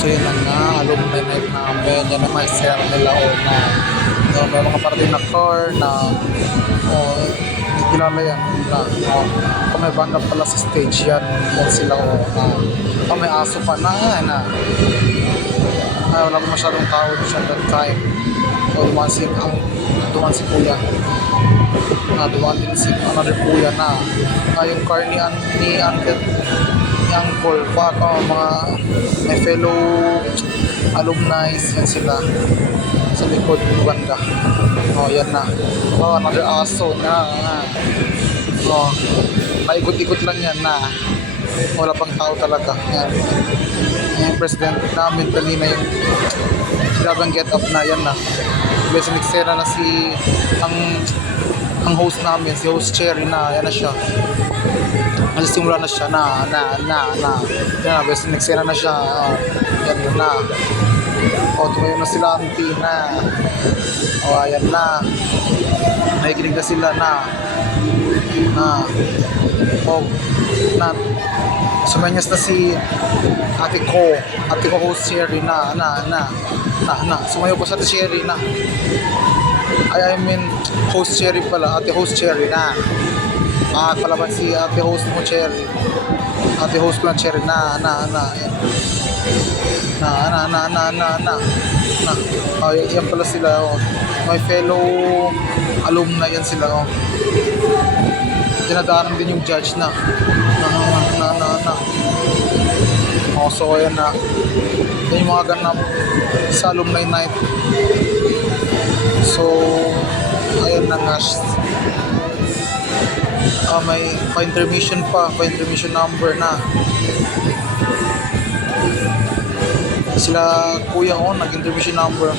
So yun na nga, alumni night namin. Yan naman, share nila o na may mga parating na car na hindi kilala yan na kung may banda pala sa stage yan sila may aso pa na wala ko masyadong tao siya that time. Duman si kuya dumaan din si another kuya na yung car ni Uncle pa mga may fellow alumni yan sila sa likod ng banda. Yan na. Another aso na. Paikot-ikot lang yan na. Wala pang tao talaga. Yan. Yung president namin kanina yung grabbing get up na yan na. Besa nagtsera na si ang host namin, si host Cherry na. Yan na siya. Nagsimula na siya na. Yan na. Besa nagtsera na siya. Yan na. Tumayo na sila auntie na. Ayan na. Nakikinig na sila na. Sumanyas na si ate ko host Sherry na. Sumayo ko sa ate Sherry na. I mean host Sherry pala, ate host Sherry na. Palaban si ate host mo Cherry. Ate host ko na Cherry na. Yan pala sila may fellow alumni yan sila dinadaanan din yung judge na so ayan na yung mga ganap sa alumni night. So ayan na nga may pa-intermission number na sila kuya nag-intermission number.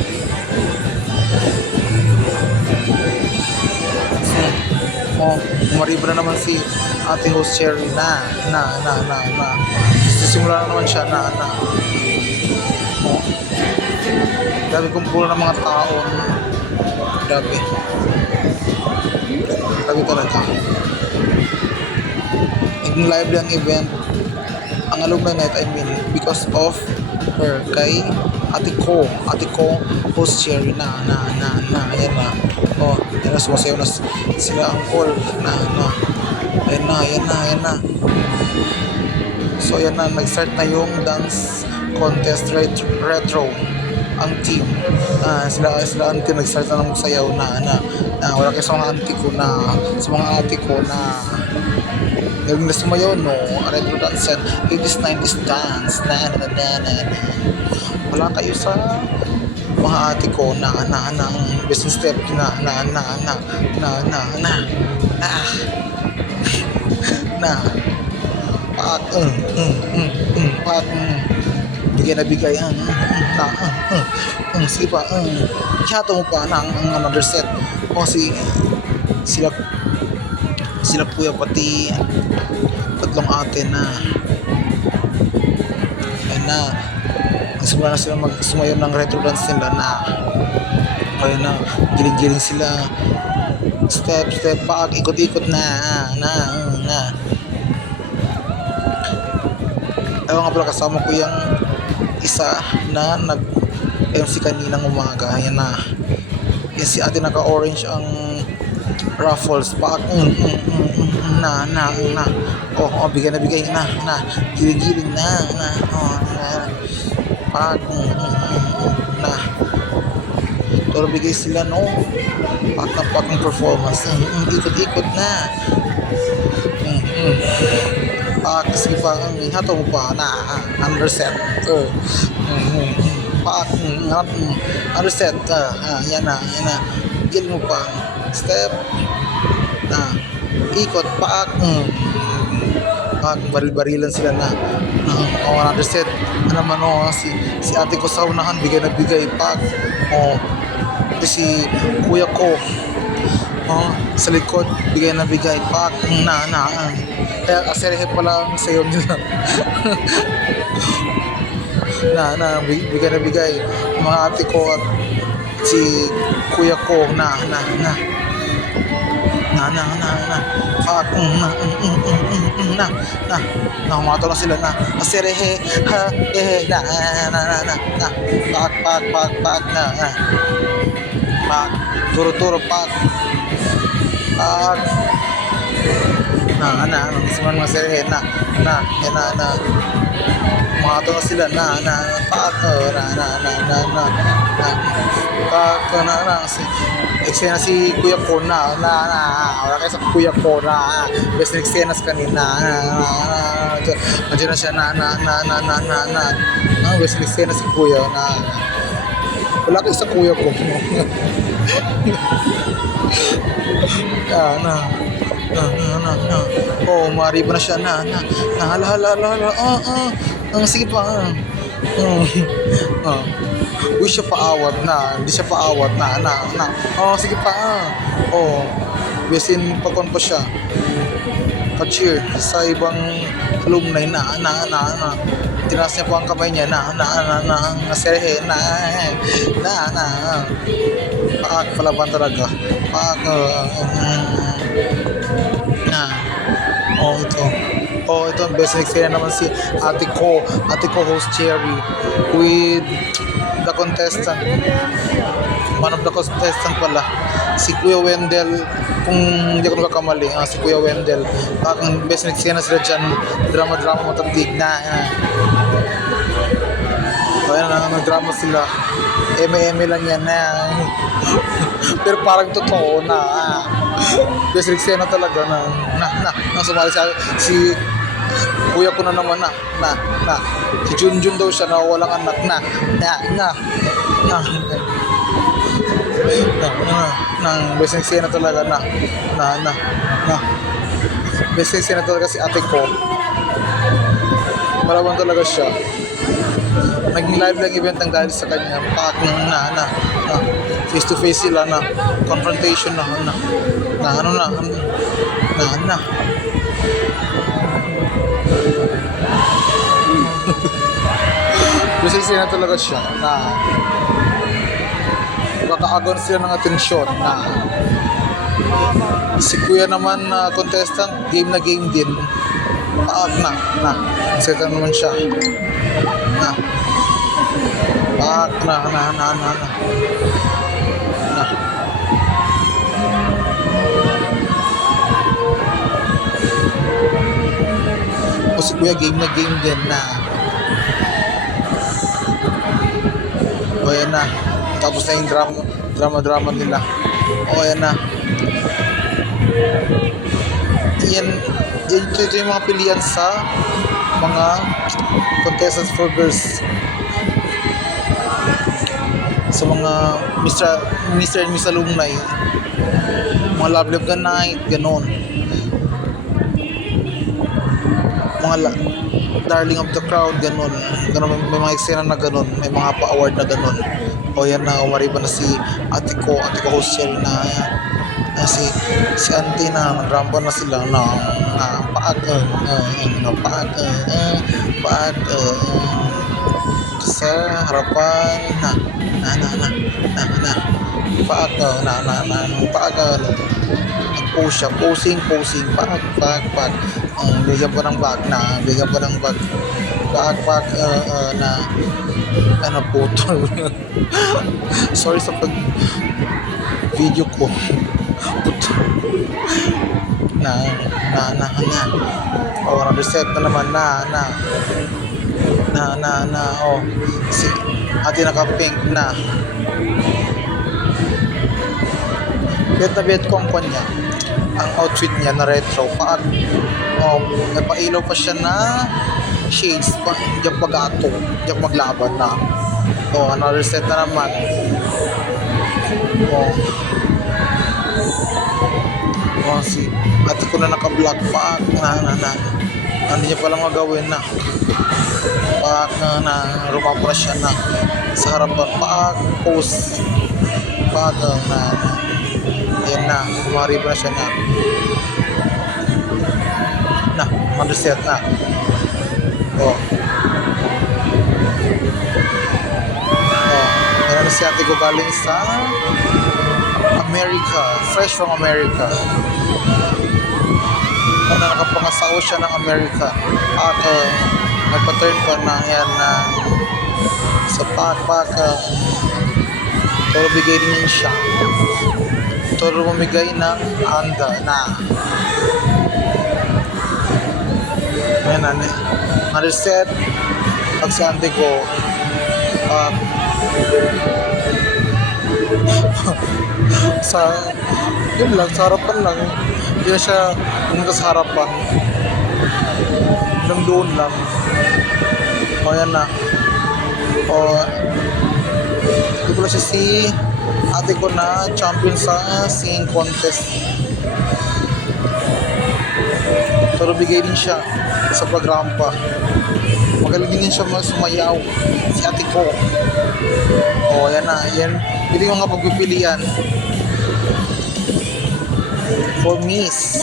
Umariba na naman si ate host Cherry na. Sisimula na naman siya na. Grabe kumpulan ng mga tao. Grabe talaga. Naging lively ang event. Ang alumni night, I mean, because of her kay ate ko host Cherry na. Ayan na. Yan na, sumasayaw na sila ang call na. Ayan na. So ayan na, nag-start na yung dance contest retro ang team. Sila auntie nag-start na ng magsayaw na wala kayo sa mga auntie ko sa mga ate ko na galing na sumayaw retro dance and 80s 90s dance na. Wala kayo sa mga ate ko na business step na bigay sige pa ihato mo pa ng another set sila kuya pati tatlong ate na ayun na nagsimula na sila magsumayon ng retro dance nila na ayun na giling-giling sila step back ikot-ikot na ayaw nga pala kasama ko yung isa na nag-MC kaninang umaga. Yan na. Yan si ate naka-orange ang ruffles. Pak. Bigay na. Giling-giling na. Pak. Pero bigay sila pak ng performance. Ikot-ikot na. Sige pa, hato mo pa na underset. Underset. Yan na. Gil mo pa. Step. Ikot. Baril-barilan sila na. Underset. Naman si ate ko sa unahan, bigay na bigay. Si kuya ko sa likod, bigay na bigay. Kaya aserehe pala ang sayo nila. Bigay na bigay mga ate ko at si kuya ko na Pak, na, humato na sila na, aserehe, ha, na, pak, pak, turo, pak, semua maserehe, humato na sila pak, eksena si Kuya ko wala kayo sa Kuya ko best na eksenas kanina nandiyan na siya best na eksena si Kuya wala kayo sa Kuya ko oh mariba na siya hala sige pa uy siya paawat hindi siya paawat sige pa besin pagkon pa siya pa-cheer sa ibang alumni tinaas niya po ang kamay niya naserehe paak palaban talaga paak ito ang best experience naman si ate ko host Cherry with the contestant one of the contestant pala si Kuya Wendell kung hindi ako nakakamali si Kuya Wendell ang best experience sila dyan drama matabdig nag-drama sila eme lang yan pero parang totoo best experience talaga sumali si Kuya ko na naman si Junjun daw siya na walang anak best eksena talaga best eksena talaga si ate ko malaban talaga siya naging live lang event ang dahil sa kanya paak face to face sila confrontation best eksena talaga siya kakaagon sila ng atensyon si Kuya naman contestant game din paag seta naman siya paag si Kuya game din yan tapos na yung drama nila yan ito yung mga pilihan sa mga contestants for girls sa mga Mr. and Miss Alumni mga love night ganon mga darling of the crowd ganon may mga eksena na ganon may mga pa-award na ganon yan umariba na si ate ko host siya si auntie nagramba na sila paag sa harapan paag nag-post siya posing paag bigyan pa ng bag paag putol sorry sa pag video ko reset na naman si ate naka-pink bet ko ang kanya ang outfit niya na retro paag may pailaw pa siya na shades diyan pag-ato diyan maglaban reset na naman si ate ko na naka-black paak hindi niya palang magawin paak rumapura siya sa harapan paak post paak yan kumariba na siya mag-reset yan si ate ko galing sa America, fresh from America. na nakapangasawa siya ng Amerika. At nagpa-turn pa na yan na sa pakpak. Toro bigay din yun siya. Toro bumigay ng handa na. Ayan na. Na-reset. Pag si ante ko, sa yun lang, sa harapan lang. Hindi na siya pumunta sa harapan. Lang doon lang. O yan na. O ito pala siya si ate ko na champion sa singing contest. Pero bigay din siya sa pagrampa. Magaling din siya sumayaw. Si ate ko. O yan na. Yan. Ito yung mga pagpipilian. For Miss,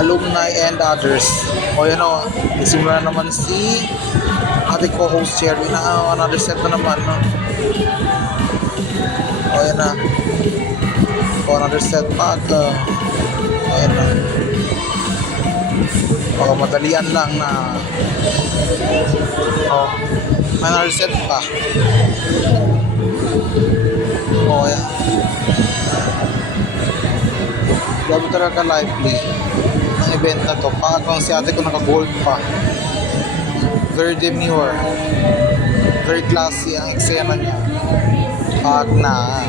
alumni and others. O yan o. Simula na naman si ate ko host Cherry na another set na naman. No? O yan na. O another set pa. O yan na. O madalian lang na. O another set pa. O yan. Grabe talaga lively ang event na to. Pakakang si ate ko naka-gold pa. Very demure. Very classy ang eksena niya. Pag na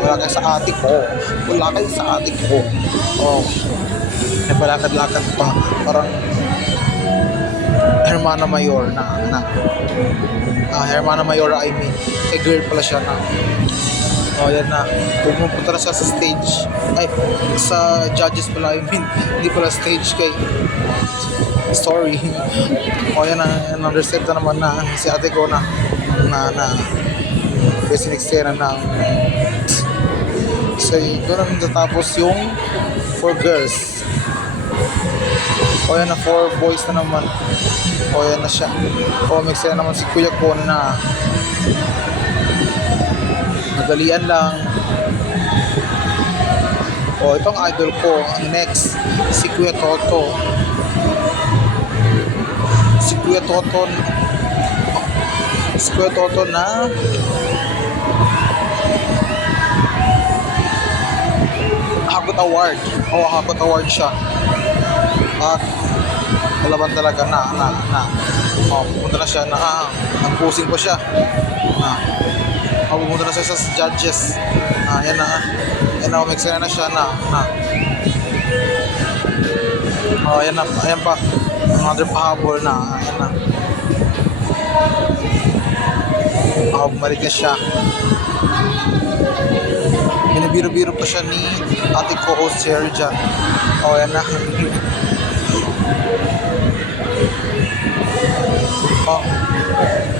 wala kayo sa ate ko. Wala kayo sa ate ko. May palakad-lakad pa. Parang Hermana Mayor na. Hermana Mayor I mean. Kay girl pala siya na. Yan na. Pumunta na siya sa stage. Ay, sa judges pala. I mean, hindi pala stage kay... Sorry. Yan na. Understand na naman na si ate ko na kasi next-sena na. So, doon na natapos yung 4 girls. Yan na. 4 boys na naman. Yan na siya. Next-sena naman si Kuya Kon na madalian lang. Itong idol ko next si Kuya Toto. Si Kuya Toto na Hakot Award. Hakot Award siya. At malaban talaga na. Pumunta na siya na nag-posing pa siya. Pumunta na siya sa judges. Yan na. Yan na, umexena na siya na. Yan na. Ayan pa. Another pahabol na. Ayan na. Bumalik na siya. Binibiro-biro pa siya ni ate ko host Cherry dyan. Yan na.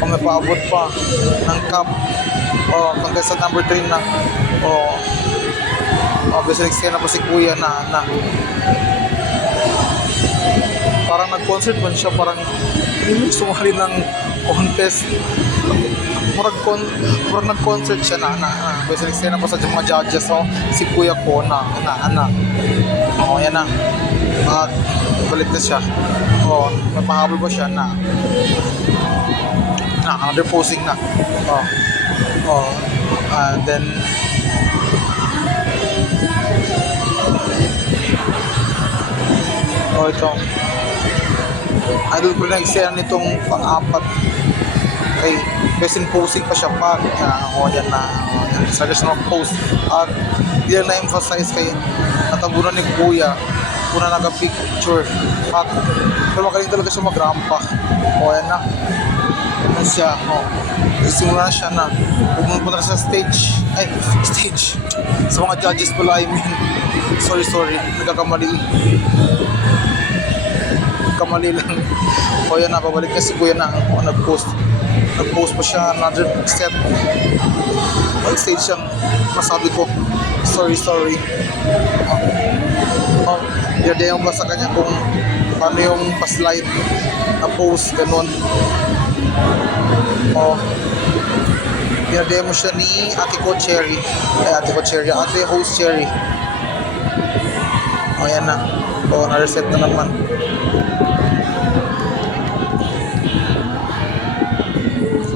May paabot pa ng cup. Contestant number 3 na. Obviously eksena pa si Kuya na. Parang nag-concert man siya. Parang sumali ng contest. Murag nag-concert siya na. Obviously eksena pa sa mga judges. Si Kuya ko na. Yan na. At balik na siya. May pahabol pa siya na. Under posing na. And then ito idol ko na eksena nitong pang-apat kay best in posing pa siya pa. Yan na. Sagas na post at hindi na emphasize kay natabunan ni Kuya kuna naka-picture at pero magaling talaga siya mag-rampa. Yan na. Yan siya. Simula na siya na pumunta na sa stage. Sa mga judges pala, I mean. Sorry. Nagkakamali lang. Yan na. Pabalik na si Kuya na. Nag-post pa siya. Another set. Stage siyang masabi ko. Sorry. Yun ba sa kanya kung paano yung pa-slide na post, ganun. Pinademo siya ni ate ko Cherry. Ate host Cherry. O, yan na. O, na-reset na naman.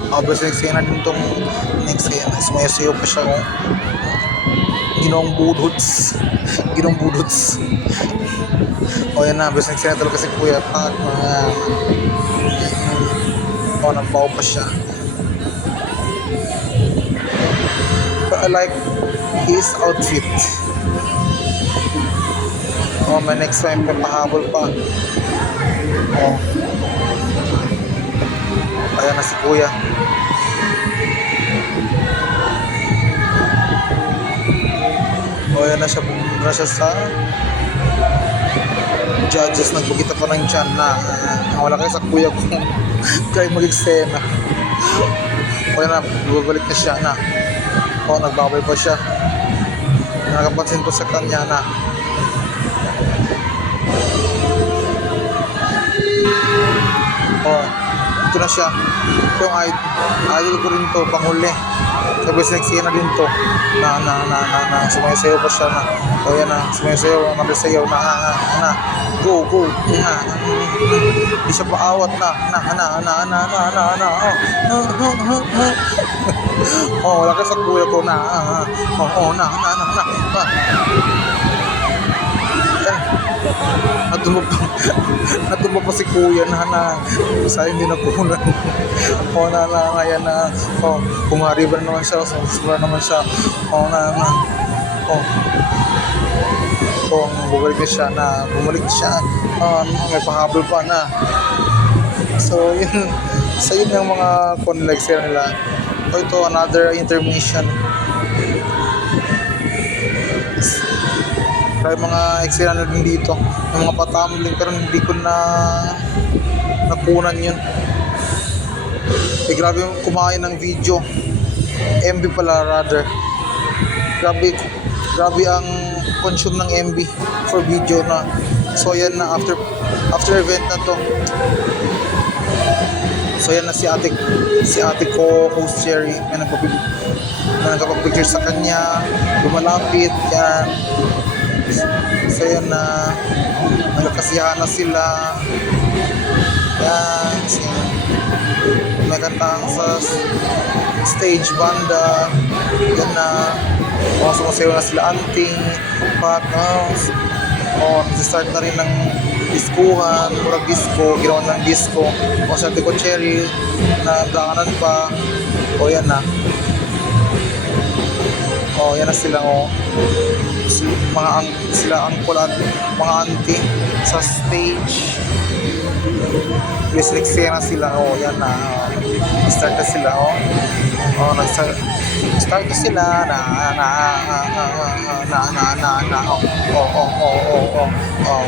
O, basta eksena din tong next scene. Sumayasayaw pa siya. O, ginawang budots. Ginawang budots. O, yan na. Basta eksena talaga si Kuya Pat. O, nagbaw pa siya. But I like his outfit. Oh, may next time papahabol pa. Oh. Ayan na si Kuya. Oh, ayan na siya. Pumunta na siya sa judges. Nagpagkita pa ng tiyan na wala kayo sa Kuya kung kayo mag-eksena. O, ayan na. Bubalik na siya na. O, nagbabay pa siya. Nakapansin ko sa kanya na ito na siya. Ito yung idol ko rin to, panghuli. Sabi sineksena din to. Sumayasayaw pa siya na. O yan na, sumayasayaw, nagsayaw na. Go. Di siya paawat na. Oh, wala ka sa Kuya ko na. Na. Natumba pa si Kuya na sayang din ako na ayan na kumari ba naman siya, sobra naman siya bumalik siya may pahabol pa na. So yun yung mga like nila. Ito another intermission. Kaya mga eksena na din dito, yung mga patumbling, pero hindi ko na nakunan yun. Grabe yung kumain ng video, MB pala rather. Grabe ang consume ng MB for video na. So yan na, after event na to. So yan na si ate ko, host Cherry, na nagpapicture sa kanya, lumalapit, yan. So yun na, nagkasiyahan na sila. Yan, may kantang sa stage banda. Yan na, sumasayaw na sila anting, patnos. Nag-start na rin ng diskuhan, murag disco, ginawa ng disco. Sa ate ko Cherry, na daanan pa. Yan na. Yan na sila, sila uncle at mga auntie sa stage. Nag-eksena sila. Yan na. Start na sila. Start na sila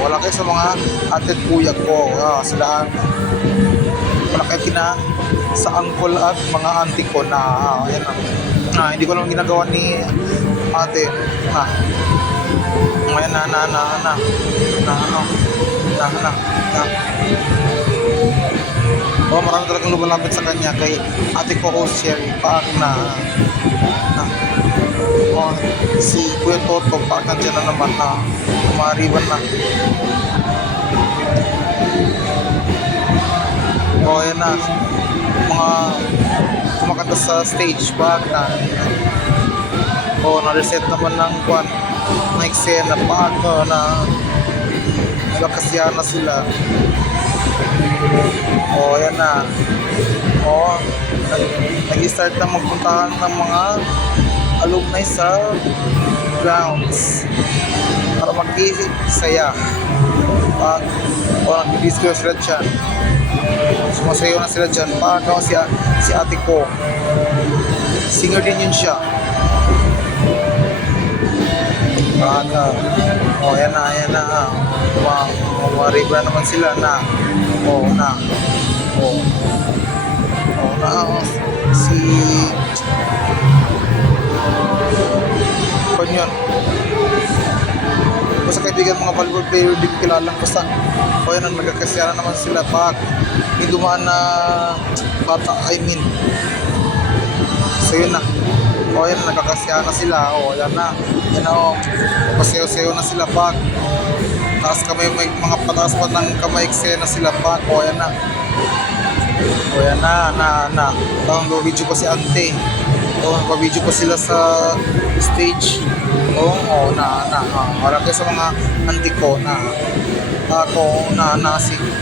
wala kayo sa mga ate at kuya ko. Sila wala kayo sa uncle at mga auntie ko na yan na. Hindi ko lang ginagawa ni ate. Ngayon marami talagang lumalapit sa kanya kay ate ko host Cherry. Paak na si Kuya Toto, paak na dyan na naman na umariban na. Yan na, mga kumakanta sa stage, paak na. Na-reset naman ng kwan na eksena, paak na nagkasiyahan na sila. Yan na. Nag-start na magpuntahan ng mga alumni sa grounds para mag-isaya. Nag-disco sila dyan. Sumasayaw na sila dyan. Si ate ko. Singer din yun siya. Yan na. Maribra naman sila na. Si yun. Basta kaibigan mga volleyball player, hindi ko kilalang basta. Yan ang nagkakasyanan naman sila pag may dumaan na bata, so yun na. Yan, nagkakasyahan na sila. Yan na. Pasayaw-sayaw na sila pag taas kamay, may mga pataas pa ng kamay eksena sila pa. O yan na. O yan na. Video pa si ante. O, nagpa-video pa sila sa stage. Wala kayo sa mga auntie ko na ako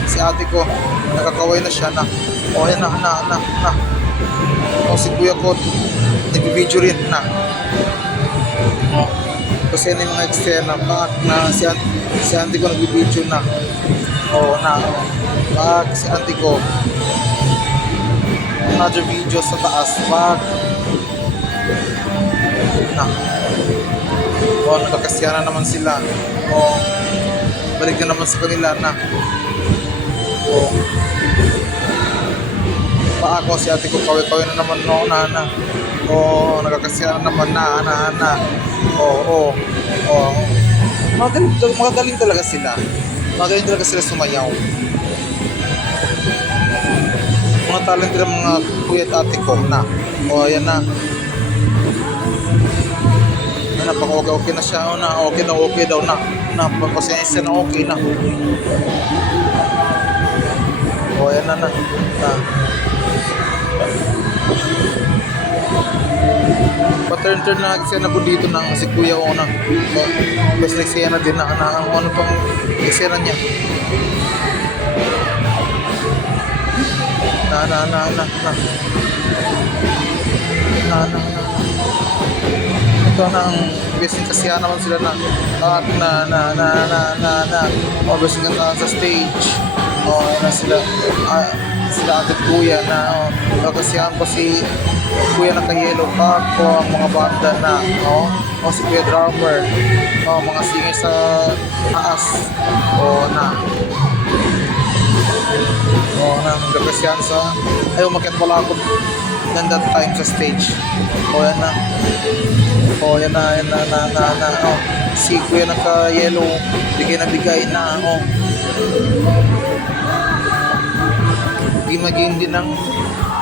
si ate ko nakakaway na siya na. O yan na. O si kuya ko nag-video rin na. O, kasi yan yung mga eksena back na si auntie ko nag-video na. Back si auntie ko another video sa taas back na. Nagkakasya na naman sila. Balik na naman sa kanila na. Ako si ate ko kaway na naman na. Nagkakasya na naman na. Magagaling talaga sila. Magaling talaga sila sumayaw. Mga talent nila mga kuya at ate ko na. Ayan na. Okay na siya. Okay daw na. Pasensya na okay na. Ayan na. Paturn na eksena po dito ng si Kuya Ona. Basta eksena din na ano pang eksena niya. Ito na ang besing kasiya naman sila na besing ka sa stage. Yan na sila ate kuya na kasiyahan pa si kuya na ka-yellow pack ang mga banda na si kuya drummer mga singer sa taas nagkakasiyahan sa ayaw umakyat pala ako that time sa stage. Yan na. Si kuya naka-yellow bigay na game din ng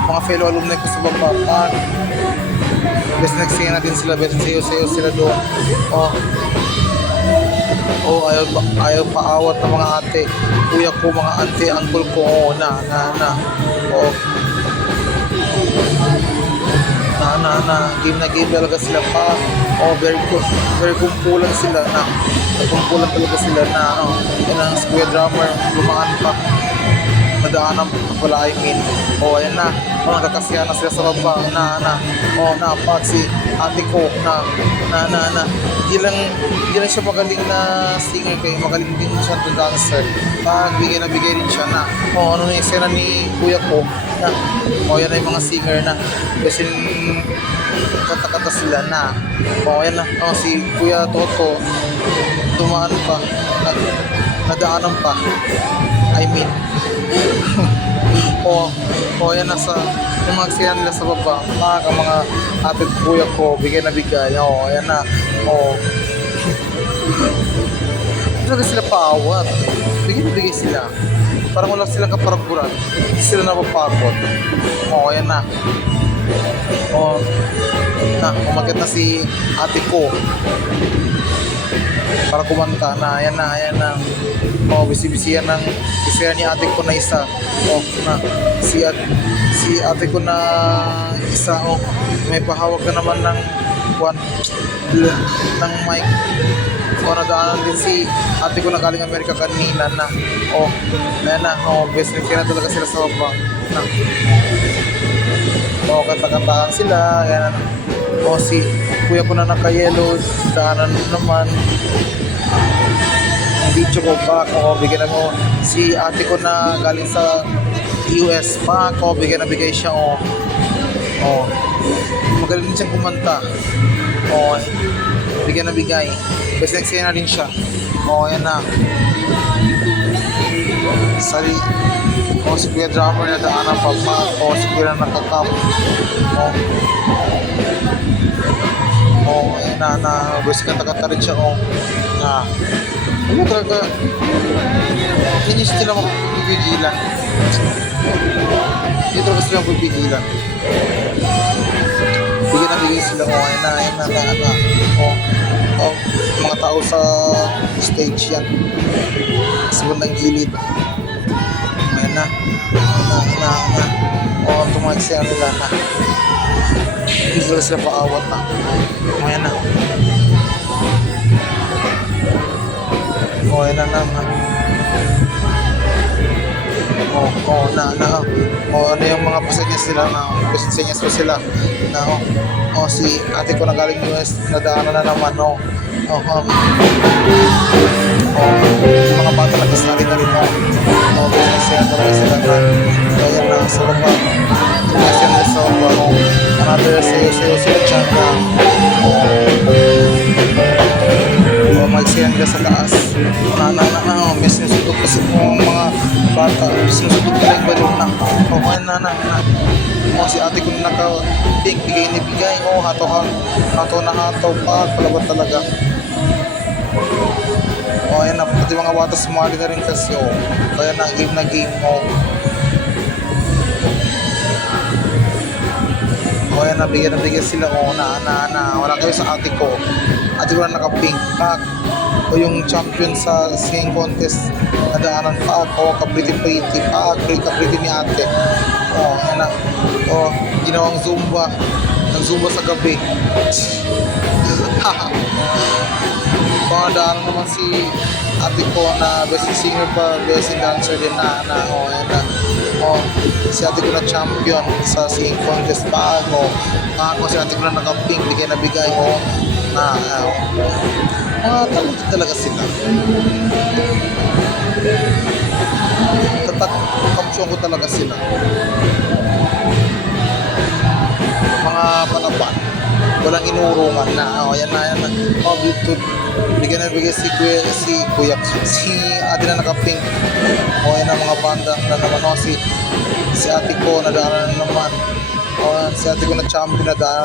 mga fellow alumni ko sa baba. Best nagsaya natin sila, best sayo sila doon. Ayaw paawat ng mga ate, kuya ko, mga ante, uncle ko. Game talaga sila pa. Very kumpulan sila na. Kumpulan talaga sila na yan ang kuya drummer, lumaan pa. Nadaanan pala ayan na. Nagkakasya na sila sa baba pag si ate ko hindi lang siya magaling na singer kayo, magaling din siya na dancer. Bigay din siya na ano yung eksena ni kuya ko na yan na yung mga singer na kasi kata-kata sila na yan na si kuya Toto dumaan pa nadaanan pa yan nasa yung mga siya nila sa baba mga ate kuya ko bigay yan na talaga sila paawat bigay sila parang wala silang kaparaguran hindi sila napapagod yan na umakyat na si ate ko para kumanta na yan na bisi-bisi yan ng isaya ni ate ko na isa si ate ko na isa may pahawak na naman ng mic nadaanan din si ate ko na galing Amerika kanina na best na talaga sila sa baba kanta-kantahan sila yan si kuya ko na naka-yellow daanan naman ang video ko back bigyan mo si ate ko na galing sa US back bigay siya magaling din siyang kumanta bigay best nagsaya na rin siya yan na si kuya drummer na daanan pa si kuya na nakakap yan na best kanta-kanta rin siya ano talaga hindi sila mapipigilan hindi talaga sila mapipigilan bigyan sila yan na Oh, mga tao sa stage yan. Sa bandang gilid. Ayan na. Na. Oh, tumagsaya nila na. Hindi sila paawat na. Ayan na. Oh, ayan na. Ano yung mga pasenyas nila na pasenyas pa sila na si ate ko na galing US nadaanan na naman yung mga bata nag-study na rin pasenyas talaga sila na ayan na sa baba pasenyas na sa baba another sayo sila dyan na magsiyan ka sa taas may sinusubok kasi po mga bata sinusubok ka lang balon na si ate ko na naka-pink bigay ni bigay hato pa palaban talaga ayan na pati mga bata sumali na rin kasi kaya na game ayan na bigyan sila wala kayo sa ate ko na naka-pink pack o yung champion sa singing contest nadaanan pa ako ka-pretty ni ate ayan na ginawang zumba nag-zumba sa gabi nadaanan naman si ate ko na best singer pa best dancer din ayan na si ate ko na champion sa singing contest pa ako si ate ko na naka-pink bigay na bigay talent talaga sila kamsyon ko talaga sila mga palaban walang inurungan na ayan na Bluetooth bigyan na bigay si kuya si ate na naka-pink ayan na mga banda na naman si ate ko nadaanan na naman si ate ko na champion nadaanan